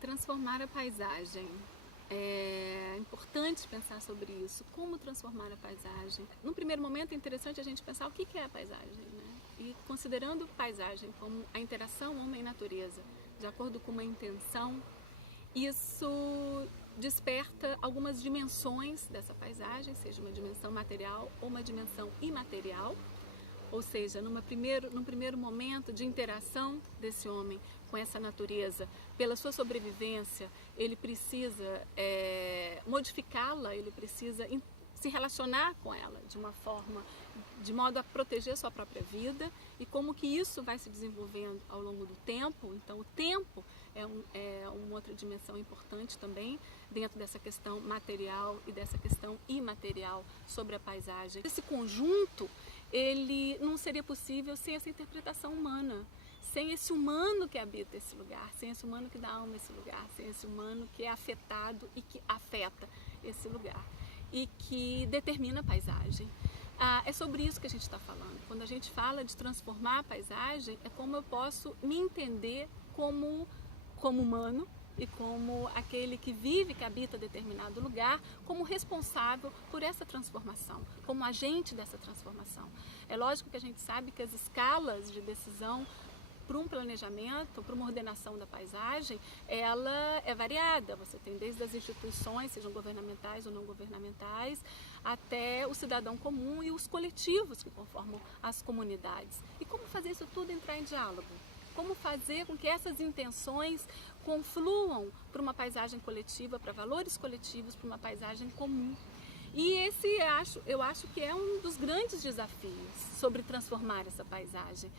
Transformar a paisagem. É importante pensar sobre isso. Como transformar a paisagem? No primeiro momento é interessante a gente pensar o que é a paisagem, né? E considerando paisagem como a interação homem-natureza, de acordo com uma intenção, isso desperta algumas dimensões dessa paisagem, seja uma dimensão material ou uma dimensão imaterial. Ou seja, num primeiro momento de interação desse homem com essa natureza, pela sua sobrevivência, ele precisa modificá-la, ele precisa se relacionar com ela de uma forma, de modo a proteger sua própria vida, e como que isso vai se desenvolvendo ao longo do tempo. Então o tempo é uma outra dimensão importante também dentro dessa questão material e dessa questão imaterial sobre a paisagem. Esse conjunto, ele não seria possível sem essa interpretação humana, sem esse humano que habita esse lugar, sem esse humano que dá alma a esse lugar, sem esse humano que é afetado e que afeta esse lugar e que determina a paisagem. É sobre isso que a gente está falando. Quando a gente fala de transformar a paisagem, é como eu posso me entender como humano e como aquele que vive, que habita determinado lugar, como responsável por essa transformação, como agente dessa transformação. É lógico que a gente sabe que as escalas de decisão para um planejamento, para uma ordenação da paisagem, ela é variada. Você tem desde as instituições, sejam governamentais ou não governamentais, até o cidadão comum e os coletivos que conformam as comunidades. E como fazer isso tudo entrar em diálogo? Como fazer com que essas intenções confluam para uma paisagem coletiva, para valores coletivos, para uma paisagem comum? E esse eu acho que é um dos grandes desafios sobre transformar essa paisagem.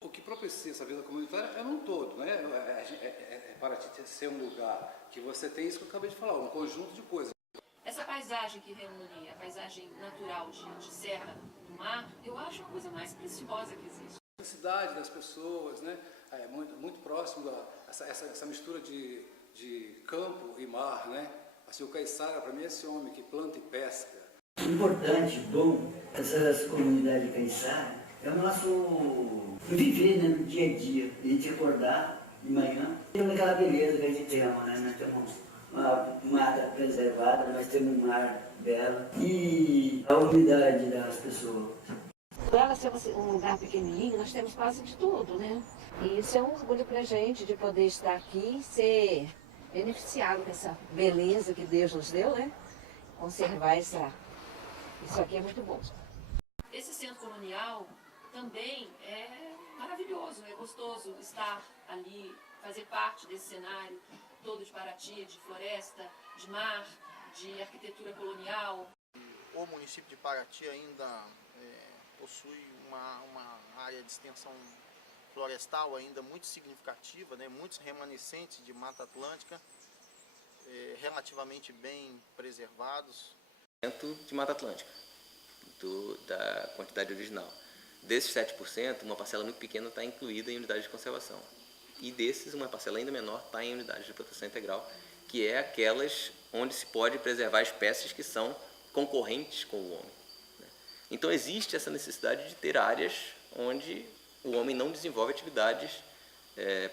O que propicia essa vida comunitária é num todo, né? Para ser um lugar que você tem isso que eu acabei de falar, um conjunto de coisas. Essa paisagem que reúne a paisagem natural de serra, do mar, eu acho a coisa mais preciosa que existe. A cidade das pessoas, né? Muito próximo essa mistura de campo e mar, né? Assim, o caiçara, para mim, é esse homem que planta e pesca. O importante, bom, essas comunidades caiçara é o nosso viver, né, no dia a dia. A gente acordar de manhã, temos aquela beleza que a gente ama, né? Nós temos uma mata preservada, nós temos um mar belo e a unidade das pessoas. Por ela ser um lugar pequenininho, nós temos quase de tudo, né? E isso é um orgulho pra gente de poder estar aqui e ser beneficiado com essa beleza que Deus nos deu, né? Conservar isso aqui é muito bom. Esse centro colonial também é maravilhoso, é gostoso estar ali, fazer parte desse cenário todo de Paraty, de floresta, de mar, de arquitetura colonial. O município de Paraty ainda possui uma área de extensão florestal ainda muito significativa, né? Muitos remanescentes de Mata Atlântica, relativamente bem preservados. De Mata Atlântica, da quantidade original. Desses 7%, uma parcela muito pequena está incluída em unidades de conservação. E desses, uma parcela ainda menor está em unidades de proteção integral, que é aquelas onde se pode preservar espécies que são concorrentes com o homem. Então existe essa necessidade de ter áreas onde o homem não desenvolve atividades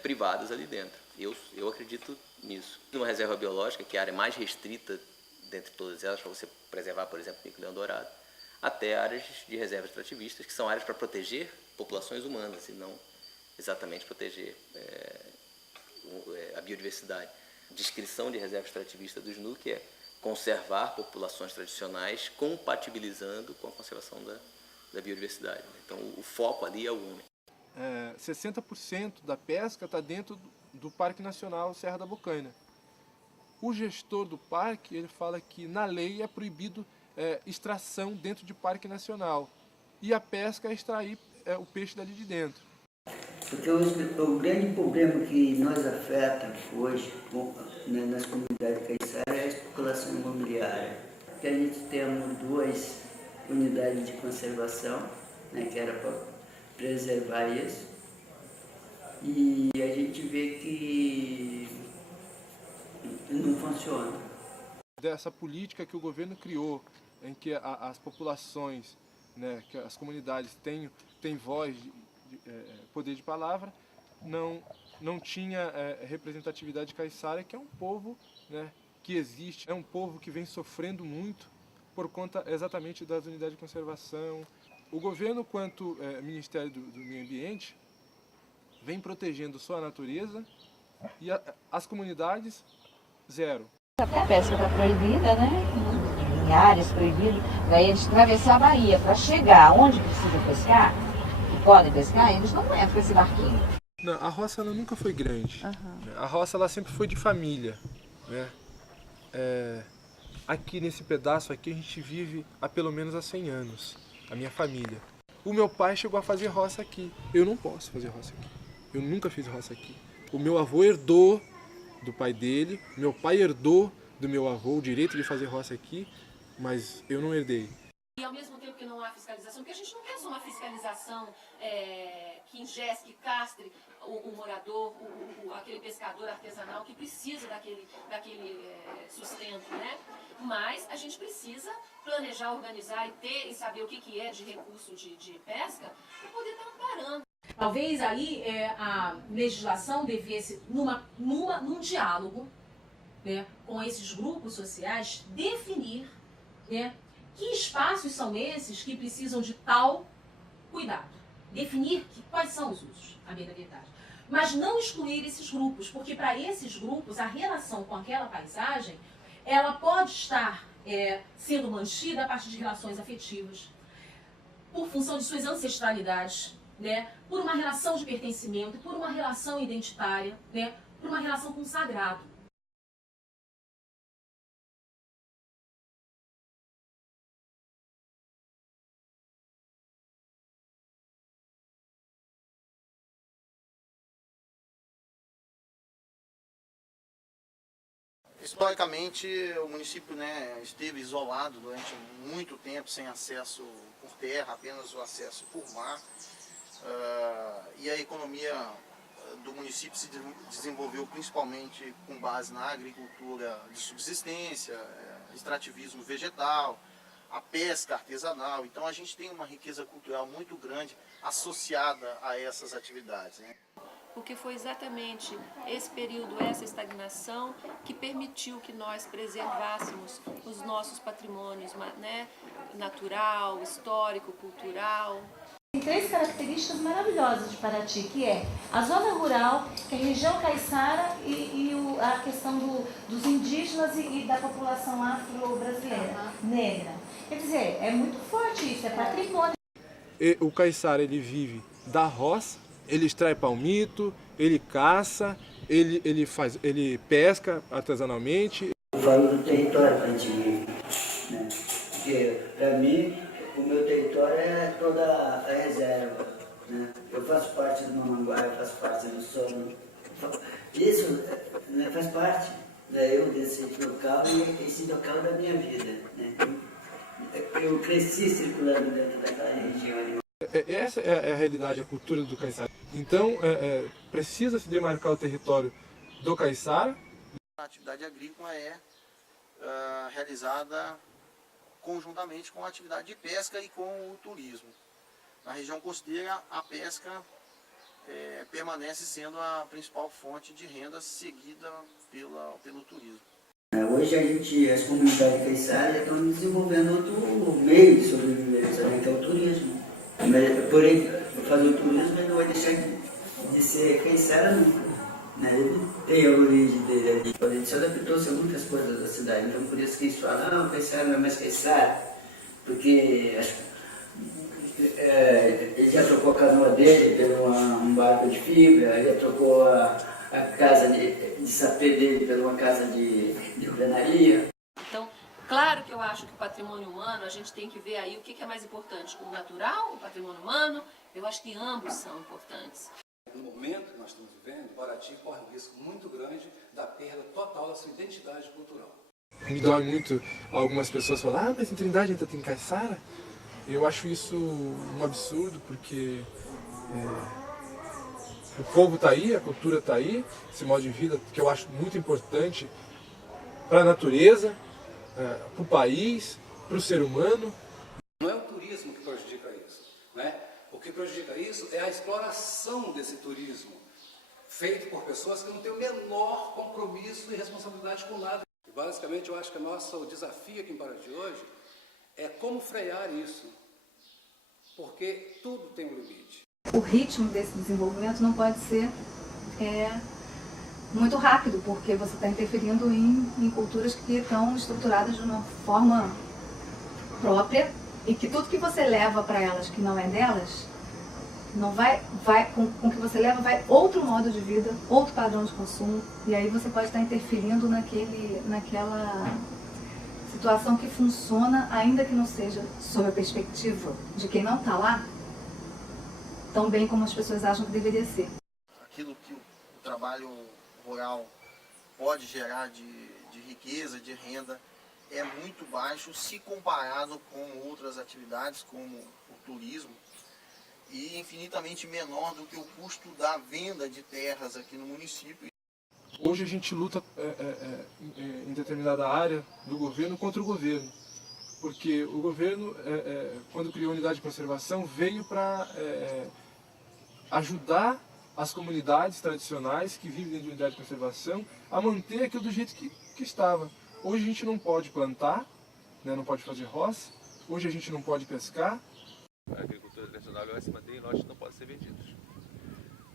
privadas ali dentro. Eu acredito nisso. Numa reserva biológica, que é a área mais restrita dentre todas elas, para você preservar, por exemplo, o mico-leão dourado, até áreas de reservas extrativistas, que são áreas para proteger populações humanas e não exatamente proteger a biodiversidade. Descrição de reserva extrativista do SNUC é conservar populações tradicionais compatibilizando com a conservação da biodiversidade. Então o foco ali é o homem. 60% da pesca está dentro do Parque Nacional Serra da Bocaina. O gestor do parque, ele fala que na lei é proibido extração dentro de parque nacional. E a pesca é extrair o peixe dali de dentro. Porque o grande problema que nos afeta hoje nas comunidades caiçaras é a especulação imobiliária. Porque a gente temos 2 unidades de conservação, né, que era para preservar isso, e a gente vê que não funciona. Dessa política que o governo criou, em que as populações, né, que as comunidades têm voz, poder de palavra, não tinha representatividade caiçara, que é um povo, né, que existe, é um povo que vem sofrendo muito por conta exatamente das unidades de conservação. O governo, quanto Ministério do Meio Ambiente, vem protegendo só a natureza e as comunidades, zero. A pesca está proibida, né? Em áreas proibidas. Daí eles atravessar a Bahia para chegar onde precisa pescar, e podem pescar, eles não entram com esse barquinho. Não, a roça ela nunca foi grande. Uhum. A roça ela sempre foi de família, né? Aqui nesse pedaço aqui a gente vive há pelo menos há 100 anos, a minha família. O meu pai chegou a fazer roça aqui. Eu não posso fazer roça aqui. Eu nunca fiz roça aqui. O meu avô herdou do pai dele, meu pai herdou do meu avô o direito de fazer roça aqui, mas eu não herdei. E ao mesmo tempo que não há fiscalização, porque a gente não quer só uma fiscalização que ingesse, que castre o morador, aquele pescador artesanal que precisa daquele sustento, né? Mas a gente precisa planejar, organizar e saber o que é de recurso de pesca para poder estar amparando. Talvez aí a legislação devesse, num diálogo, né, com esses grupos sociais, definir, né, que espaços são esses que precisam de tal cuidado. Definir quais são os usos, a bem da verdade. Mas não excluir esses grupos, porque para esses grupos a relação com aquela paisagem, ela pode estar sendo mantida a partir de relações afetivas, por função de suas ancestralidades, né, por uma relação de pertencimento, por uma relação identitária, né, por uma relação com o sagrado. Historicamente, o município, né, esteve isolado durante muito tempo, sem acesso por terra, apenas o acesso por mar. E a economia do município se desenvolveu principalmente com base na agricultura de subsistência, extrativismo vegetal, a pesca artesanal. Então a gente tem uma riqueza cultural muito grande associada a essas atividades, né? Porque foi exatamente esse período, essa estagnação, que permitiu que nós preservássemos os nossos patrimônios, né, natural, histórico, cultural. Tem 3 características maravilhosas de Paraty, que é a zona rural, que é a região caiçara e a questão dos indígenas e da população afro-brasileira, negra. Quer dizer, é muito forte isso, é patrimônio. O caiçara, ele vive da roça, ele extrai palmito, ele caça, ele pesca artesanalmente. Eu falo do território que a gente vive, né? Porque, para mim, o meu território é toda a reserva, né? Eu faço parte do Mamanguá, eu faço parte do Sono. Isso, né, faz parte, né, eu desse local e esse local da minha vida, né? Eu cresci circulando dentro daquela região ali. Essa é a realidade, a cultura do caiçara. Então, precisa se demarcar o território do caiçara. A atividade agrícola é realizada conjuntamente com a atividade de pesca e com o turismo. Na região costeira, a pesca permanece sendo a principal fonte de renda, seguida pelo turismo. Hoje as comunidades caiçaras estão desenvolvendo outro meio de sobrevivência, né, que é o turismo. Mas, porém, fazer o turismo ele não vai deixar de ser caiçara nunca. Né? Ele tem a origem dele ali. A gente se adaptou-se a muitas coisas da cidade, então por isso que eles falam, o caiçara não é mais caiçara, porque ele já trocou a canoa dele por um barco de fibra, já trocou a casa de sapê dele por uma casa de alvenaria. Então, claro que eu acho que o patrimônio humano, a gente tem que ver aí o que é mais importante, o natural, o patrimônio humano, eu acho que ambos são importantes. No momento que nós estamos vivendo, Paraty corre um risco muito grande da perda total da sua identidade cultural. Me dói muito algumas pessoas falar, mas em Trindade ainda tem caiçara? Eu acho isso um absurdo, porque o povo está aí, a cultura está aí, esse modo de vida que eu acho muito importante para a natureza, para o país, para o ser humano. Não é o turismo que prejudica isso, né? O que prejudica isso é a exploração desse turismo, feito por pessoas que não têm o menor compromisso e responsabilidade com nada. E basicamente eu acho que o desafio aqui em Paraty hoje é como frear isso, porque tudo tem um limite. O ritmo desse desenvolvimento não pode ser muito rápido, porque você está interferindo em culturas que estão estruturadas de uma forma própria e que tudo que você leva para elas que não é delas, não com o que você leva vai outro modo de vida, outro padrão de consumo, e aí você pode estar interferindo naquela situação que funciona, ainda que não seja sob a perspectiva de quem não está lá, tão bem como as pessoas acham que deveria ser. Aquilo que o trabalho rural pode gerar de riqueza, de renda, é muito baixo se comparado com outras atividades como o turismo, e infinitamente menor do que o custo da venda de terras aqui no município. Hoje a gente luta em determinada área do governo contra o governo, porque o governo, quando criou a unidade de conservação, veio para ajudar as comunidades tradicionais que vivem dentro de unidade de conservação a manter aquilo do jeito que estava. Hoje a gente não pode plantar, né, não pode fazer roça, hoje a gente não pode pescar. A agricultura tradicional vai se manter e lotes não podem ser vendidos,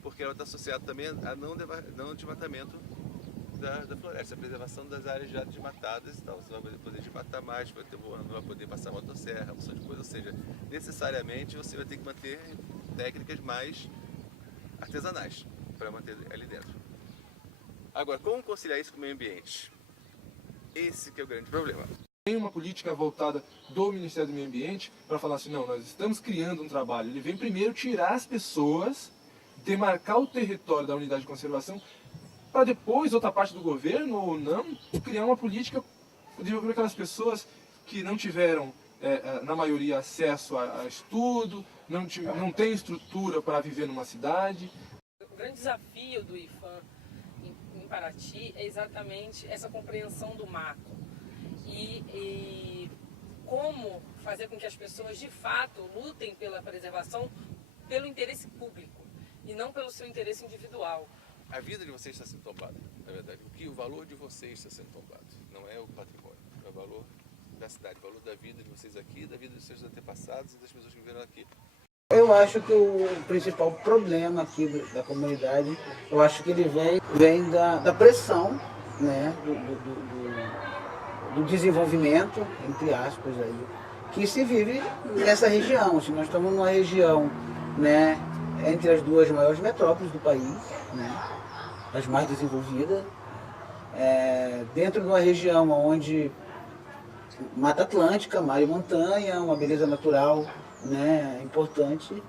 porque ela está associada também a não desmatamento da floresta, a preservação das áreas já desmatadas e tal. Você vai poder desmatar mais, não vai poder passar motosserra, uma opção de coisa, ou seja, necessariamente você vai ter que manter técnicas mais artesanais para manter ali dentro. Agora, como conciliar isso com o meio ambiente? Esse que é o grande problema. Tem uma política voltada do Ministério do Meio Ambiente para falar assim, não, nós estamos criando um trabalho. Ele vem primeiro tirar as pessoas, demarcar o território da unidade de conservação, para depois, outra parte do governo ou não, criar uma política para aquelas pessoas que não tiveram, na maioria, acesso a estudo, não tem estrutura para viver numa cidade. O grande desafio do IFAM em Paraty é exatamente essa compreensão do macro. E como fazer com que as pessoas de fato lutem pela preservação pelo interesse público e não pelo seu interesse individual. A vida de vocês está sendo tombada, na verdade. O valor de vocês está sendo tombado, não é o patrimônio, é o valor da cidade, o valor da vida de vocês aqui, da vida dos seus antepassados e das pessoas que viveram aqui. Eu acho que o principal problema aqui da comunidade, eu acho que ele vem da pressão, né, do desenvolvimento, entre aspas, aí, que se vive nessa região. Se nós estamos numa região, né, entre as duas maiores metrópoles do país, né, as mais desenvolvidas, dentro de uma região onde Mata Atlântica, mar e montanha, uma beleza natural, né, importante,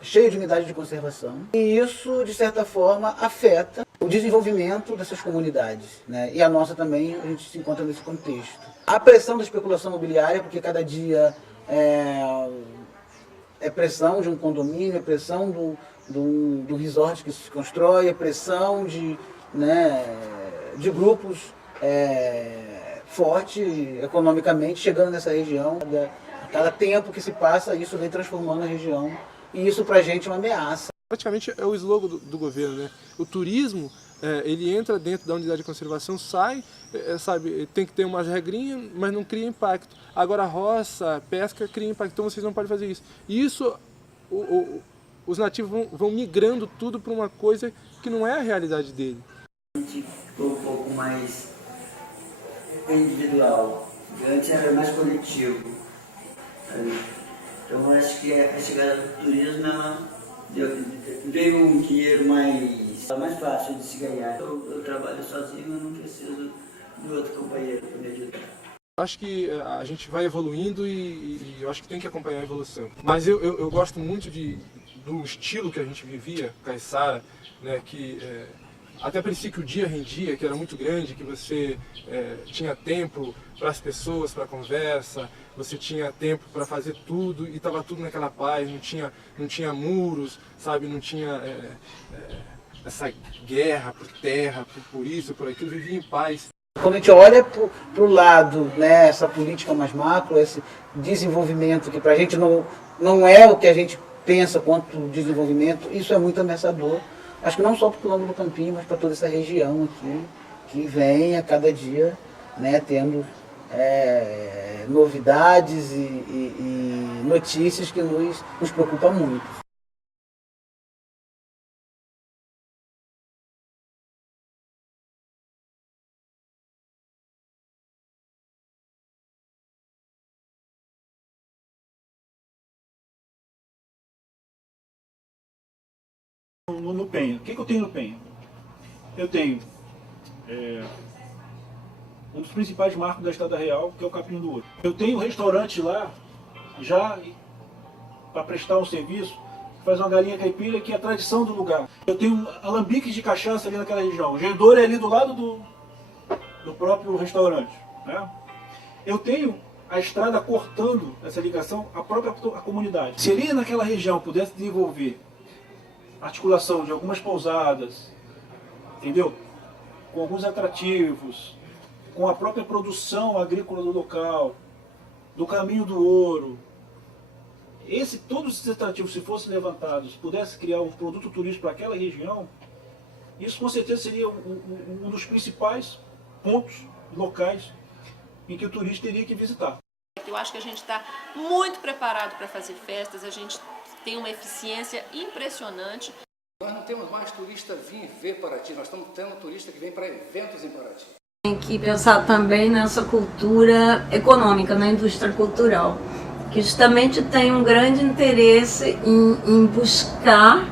cheio de unidades de conservação. E isso, de certa forma, afeta o desenvolvimento dessas comunidades, né? E a nossa também, a gente se encontra nesse contexto. A pressão da especulação imobiliária, porque cada dia é pressão de um condomínio, é pressão do resort que se constrói, é pressão de grupos forte economicamente, chegando nessa região. Cada tempo que se passa, isso vem transformando a região. E isso pra gente é uma ameaça. Praticamente é o slogan do governo, né? O turismo, ele entra dentro da unidade de conservação, sai, sabe, tem que ter umas regrinhas, mas não cria impacto. Agora a roça, pesca, cria impacto, então vocês não podem fazer isso. E isso, os nativos vão migrando tudo para uma coisa que não é a realidade dele. A gente ficou um pouco mais individual, antes era mais coletivo. Então eu acho que a chegada do turismo veio um dinheiro mais fácil de se ganhar. Eu trabalho sozinho, eu não preciso de outro companheiro para me ajudar. Acho que a gente vai evoluindo e eu acho que tem que acompanhar a evolução. Mas eu gosto muito do estilo que a gente vivia, caiçara, né, que até parecia que o dia rendia, que era muito grande, que você tinha tempo para as pessoas, para a conversa, você tinha tempo para fazer tudo e estava tudo naquela paz, não tinha muros, sabe, não tinha essa guerra por terra, por isso, por aquilo, vivia em paz. Quando a gente olha para o lado, né, essa política mais macro, esse desenvolvimento que para a gente não é o que a gente pensa quanto desenvolvimento, isso é muito ameaçador. Acho que não só para o Quilombo do Campinho, mas para toda essa região aqui, que vem a cada dia, né, tendo novidades e notícias que nos preocupam muito. No Penha. O que eu tenho no Penha? Eu tenho um dos principais marcos da Estrada Real, que é o Capim do Ouro. Eu tenho um restaurante lá, já para prestar um serviço, que faz uma galinha caipira, que é a tradição do lugar. Eu tenho alambiques de cachaça ali naquela região. O Gendouro é ali do lado do próprio restaurante, né? Eu tenho a estrada cortando essa ligação à própria comunidade. Se ali naquela região pudesse desenvolver articulação de algumas pousadas, entendeu? Com alguns atrativos, com a própria produção agrícola do local, do caminho do ouro. Todos esses atrativos, se fossem levantados, pudesse criar um produto turístico para aquela região, isso com certeza seria um dos principais pontos locais em que o turista teria que visitar. Eu acho que a gente está muito preparado para fazer festas, a gente tem uma eficiência impressionante. Nós não temos mais turista vir ver Paraty, nós estamos tendo turista que vem para eventos em Paraty. Tem que pensar também nessa cultura econômica, na indústria cultural, que justamente tem um grande interesse em buscar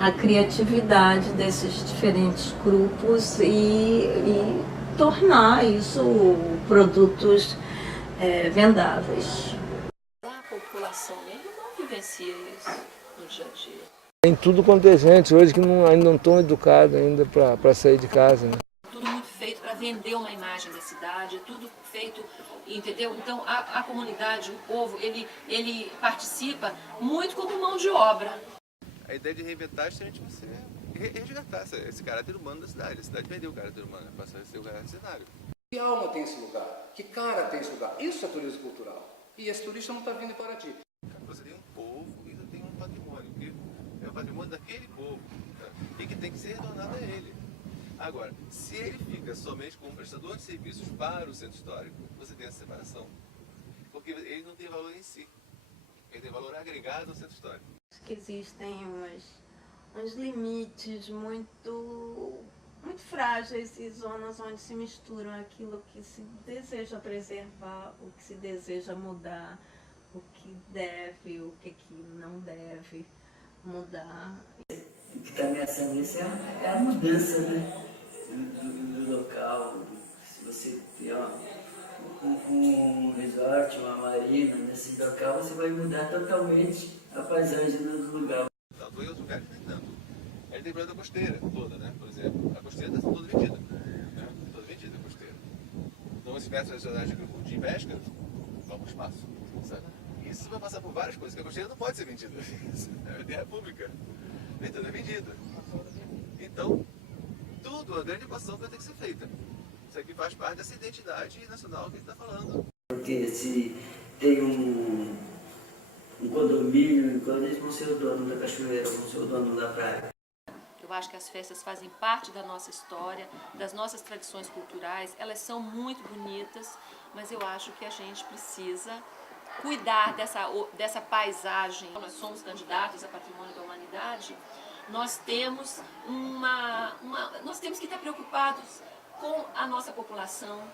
a criatividade desses diferentes grupos e tornar isso produtos vendáveis. A população mesmo não vivencia isso no dia a dia. Tem tudo quanto é gente hoje que ainda não estão educados ainda para sair de casa, né? Tudo muito feito para vender uma imagem da cidade, tudo feito, entendeu? Então a comunidade, o povo, ele participa muito como mão de obra. A ideia de reinventar é justamente você resgatar esse caráter humano da cidade. A cidade perdeu o caráter humano, passou a ser o caráter cenário. Que alma tem esse lugar? Que cara tem esse lugar? Isso é turismo cultural. E esse turista não está vindo em Paraty. Você tem um povo e ainda tem um patrimônio, que é o patrimônio daquele povo, tá? E que tem que ser retornado a ele. Agora, se ele fica somente como prestador de serviços para o centro histórico, você tem essa separação. Porque ele não tem valor em si. Ele tem valor agregado ao centro histórico. Acho que existem uns limites muito frágeis e zonas onde se misturam aquilo que se deseja preservar, o que se deseja mudar, o que deve, o que não deve mudar. O que está ameaçando isso é a mudança, né, do local. Se você tem um resort, uma marina nesse local, você vai mudar totalmente a paisagem do lugar. Em outros lugares nem tanto. Aí tem problema da costeira toda, né? Por exemplo, a costeira está toda vendida. Né? Toda vendida a costeira. Então as festas nacionais de pesca vão para o espaço. Sabe? Isso vai passar por várias coisas, que a costeira não pode ser vendida. É terra pública. Nem toda é vendida. Então, tudo, a grande equação vai ter que ser feita. Isso aqui faz parte dessa identidade nacional que a gente está falando. Porque se tem um condomínio, quando eles vão ser o dono da cachoeira, vão ser o dono da praia. Eu acho que as festas fazem parte da nossa história, das nossas tradições culturais, elas são muito bonitas, mas eu acho que a gente precisa cuidar dessa paisagem. Nós somos candidatos a Patrimônio da Humanidade, nós temos que estar preocupados com a nossa população,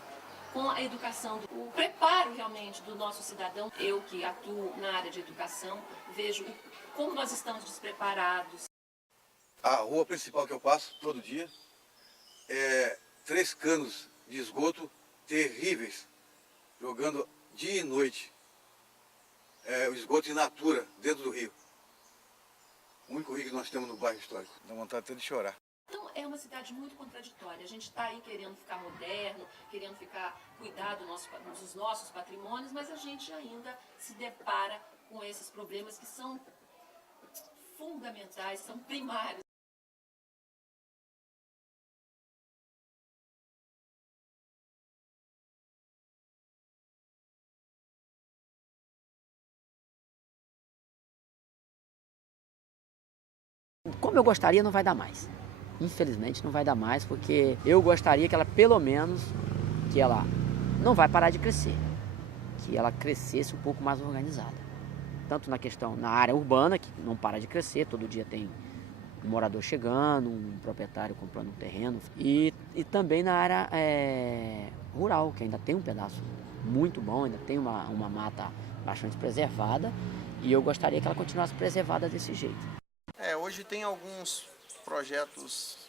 com a educação, o preparo realmente do nosso cidadão. Eu que atuo na área de educação, vejo como nós estamos despreparados. A rua principal que eu passo todo dia é 3 canos de esgoto terríveis, jogando dia e noite. O esgoto in natura dentro do rio. O único rio que nós temos no bairro histórico. Dá vontade até de chorar. Então é uma cidade muito contraditória. A gente está aí querendo ficar moderno, querendo cuidar dos nossos patrimônios, mas a gente ainda se depara com esses problemas que são fundamentais, são primários. Como eu gostaria, não vai dar mais. Infelizmente não vai dar mais, porque eu gostaria que ela, pelo menos, que ela não vai parar de crescer, que ela crescesse um pouco mais organizada. Tanto na área urbana, que não para de crescer, todo dia tem um morador chegando, um proprietário comprando um terreno, e também na área rural, que ainda tem um pedaço muito bom, ainda tem uma mata bastante preservada, e eu gostaria que ela continuasse preservada desse jeito. Hoje tem alguns projetos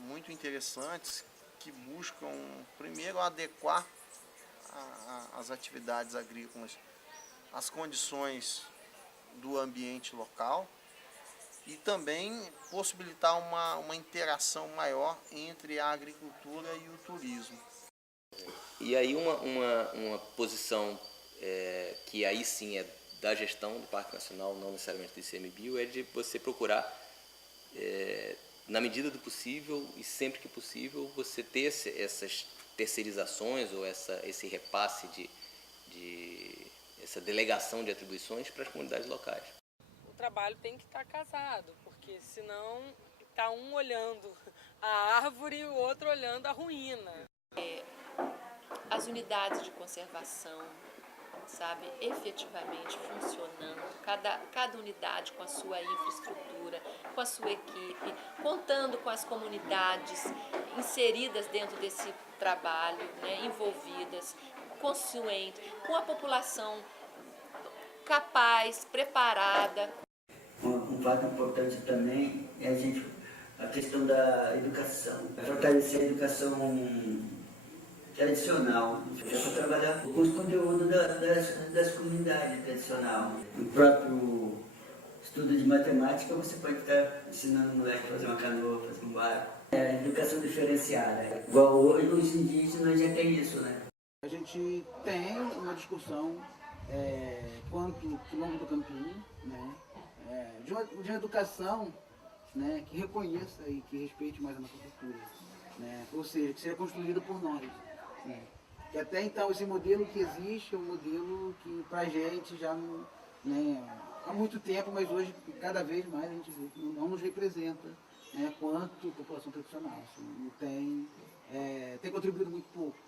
muito interessantes que buscam, primeiro, adequar as atividades agrícolas às condições do ambiente local e também possibilitar uma interação maior entre a agricultura e o turismo. E aí uma posição que aí sim é da gestão do Parque Nacional, não necessariamente do ICMBio, é de você procurar, na medida do possível e sempre que possível, você ter essas terceirizações ou esse repasse essa delegação de atribuições para as comunidades locais. O trabalho tem que estar casado, porque senão está um olhando a árvore e o outro olhando a ruína. As unidades de conservação, sabe, efetivamente funcionando, cada unidade com a sua infraestrutura, com a sua equipe, contando com as comunidades inseridas dentro desse trabalho, né, envolvidas, conscientes, com a população capaz, preparada. Um fato importante também é a questão da educação, fortalecer a educação tradicional, é para trabalhar com os conteúdos das comunidades tradicionais. No próprio estudo de matemática, você pode estar ensinando o moleque a fazer uma canoa, fazer um barco. Educação diferenciada. Igual hoje, os indígenas já tem isso, né? A gente tem uma discussão quanto quilombo do Campinho, né? De uma educação, né, que reconheça e que respeite mais a nossa cultura, né? Ou seja, que seja construída por nós. Que até então esse modelo que existe é um modelo que pra gente já não, né, há muito tempo, mas hoje cada vez mais a gente vê que não nos representa, né, quanto população tradicional. Assim, tem contribuído muito pouco.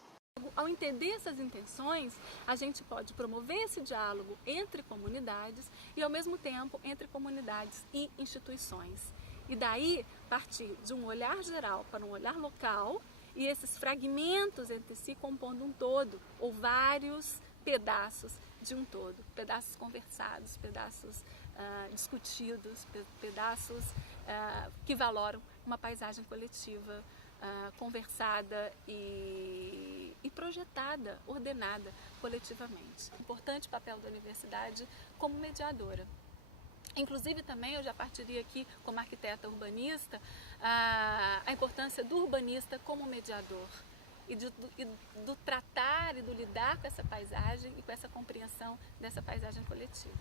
Ao entender essas intenções, a gente pode promover esse diálogo entre comunidades e, ao mesmo tempo, entre comunidades e instituições. E daí, partir de um olhar geral para um olhar local, e esses fragmentos entre si compondo um todo, ou vários pedaços de um todo, pedaços conversados, pedaços discutidos, pedaços que valoram uma paisagem coletiva, conversada e projetada, ordenada coletivamente. Importante papel da universidade como mediadora. Inclusive também eu já partiria aqui como arquiteta urbanista a importância do urbanista como mediador e do tratar e do lidar com essa paisagem e com essa compreensão dessa paisagem coletiva.